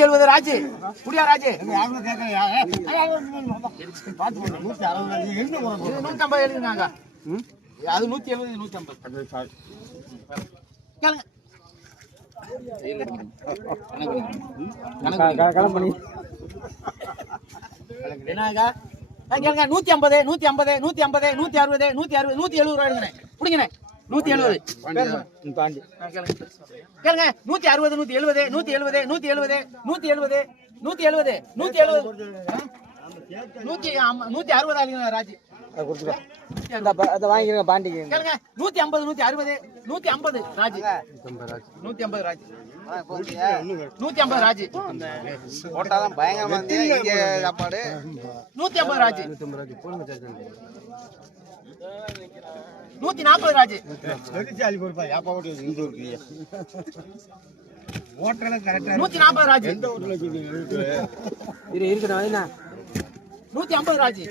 170 ராஜு குடியா ராஜு 150 எழுதுனாங்க அது 170 150 கேளுங்க என்னங்க கேளுங்க 150 150 150 160 160 170 ரூபாய் புடிங்கண்ணே 170 பாண்டி கேளுங்க 160 170 170 170 170 170 160 ராஜி வாங்கிருங்க பாண்டி கேளுங்க 150 160 150 ராஜி 150 ராஜி 150 ராஜி போட்டாதான் பயங்கரமா இங்க சாப்பாடு 150 ராஜி 140 ராஜி 140 ராஜி 150 ராஜி